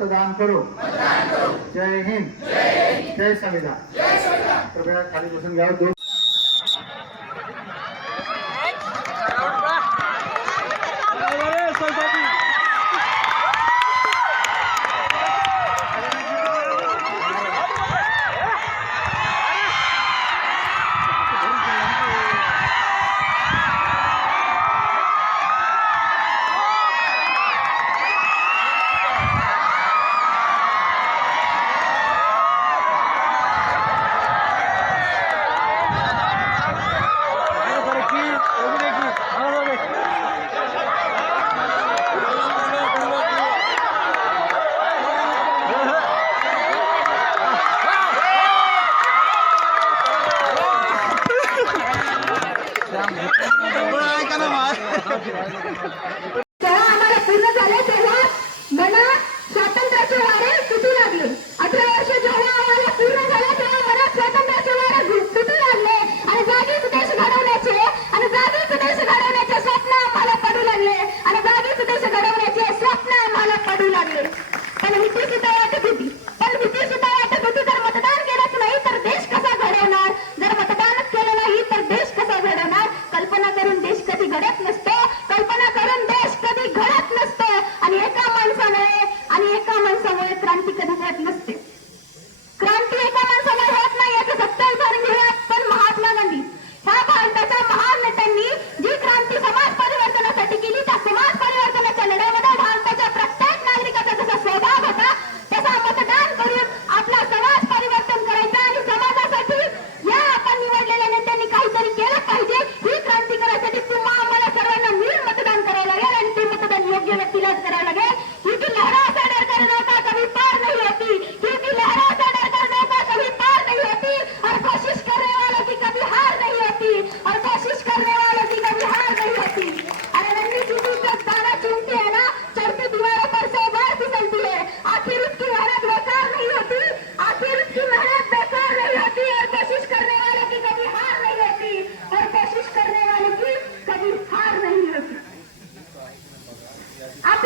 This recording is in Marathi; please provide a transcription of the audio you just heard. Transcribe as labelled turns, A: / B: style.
A: મતદાન કરો. જય હિન્દ. જય
B: સંવિધાન. કૃપયા ખાલી પ્રસંગ तेव्हा आम्हाला पूर्ण झाले तेव्हा मला अभी हार नहीं होती अब